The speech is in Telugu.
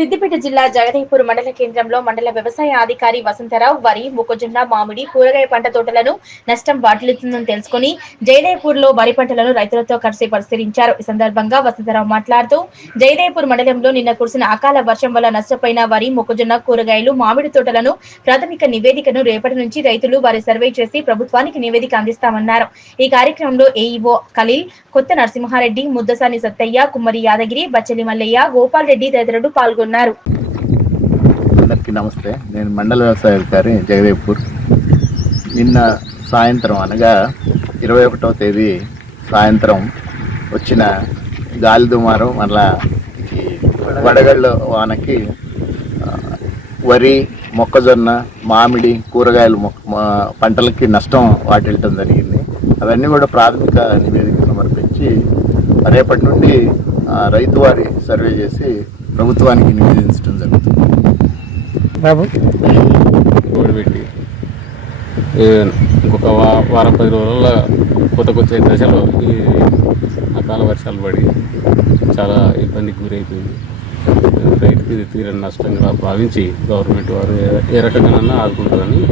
సిద్దిపేట జిల్లా జగదేపూర్ మండల కేంద్రంలో మండల వ్యవసాయ అధికారి వసంతరావు వరి, మొక్కజొన్న, మామిడి, కూరగాయ పంట తోటలను నష్టం వాటిల్లుతుందని తెలుసుకుని జయదేపూర్ లో వరి పంటలను రైతులతో కలిసి పరిశీలించారు. ఈ సందర్భంగా వసంతరావు మాట్లాడుతూ జయదేపూర్ మండలంలో నిన్న కురిసిన అకాల వర్షం వల్ల నష్టపోయిన వరి, మొక్కజొన్న, కూరగాయలు, మామిడి తోటలను ప్రాథమిక నివేదికను రేపటి నుంచి రైతులు వారి సర్వే చేసి ప్రభుత్వానికి నివేదిక అందిస్తామన్నారు. ఈ కార్యక్రమంలో ఏఈఓ ఖలీల్, కొత్త నరసింహారెడ్డి, ముద్దసాని సత్తయ్య, కుమ్మరి యాదగిరి, బచ్చలి మల్లయ్య, గోపాల్ రెడ్డి తదితరులు పాల్గొన్నారు. అందరికీ నమస్తే. నేను మండల వ్యవసాయ అధికారి జగదేపూర్. నిన్న సాయంత్రం అనగా 21వ తేదీ సాయంత్రం వచ్చిన గాలి దుమారం మళ్ళా వడగళ్ళ వానకి వరి, మొక్కజొన్న, మామిడి, కూరగాయలు పంటలకి నష్టం వాటిల్లటం జరిగింది. అవన్నీ కూడా ప్రాథమిక నివేదిక సమర్పించి రేపటి నుండి రైతు వారి సర్వే చేసి ప్రభుత్వానికి నివేదించడం జరుగుతుంది. ఓడిపెట్టి ఇంకొక వారం 10 రోజుల కొత్త దశలో ఈ అకాల వర్షాలు పడి చాలా ఇబ్బందికి గురైపోయింది. రైతుకి తీరని నష్టంగా భావించి గవర్నమెంట్ వారు ఏ రకంగానన్నా ఆదుకుంటారని